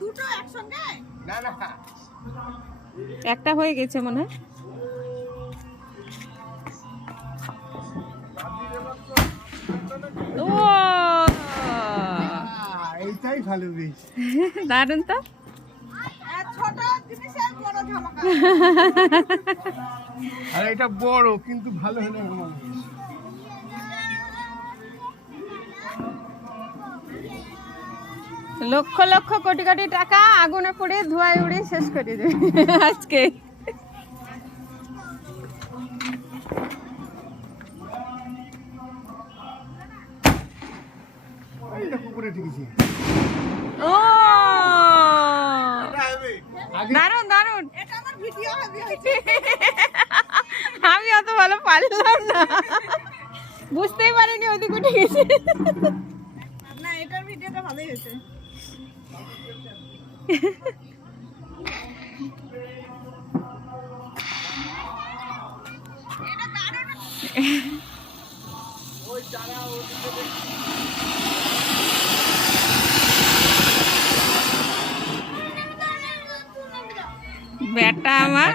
দুটো একসঙ্গে না না একটা হয়ে গেছে মনে হয়। ও এইটাই ভালো বেশ দারুণ তো। ছোট জিনিসের বড় ঝামাকা। আর এটা বড় কিন্তু ভালো হলো না। লক্ষ লক্ষ কোটি কোটি টাকা আগুনে পুড়ে ধোঁয়ায় উড়ে শেষ করে দেবে আজকে। এইটা পুকুরে ঠিকই ও দারুণ দারুণ। এটা আমার ভিডিও হবে। আমি অত ভালো পারলাম না, বুঝতেই পারিনি ওদিক উঠে গেছে। না এটার ভিডিওটা ভালোই হয়েছে। বেটা আমার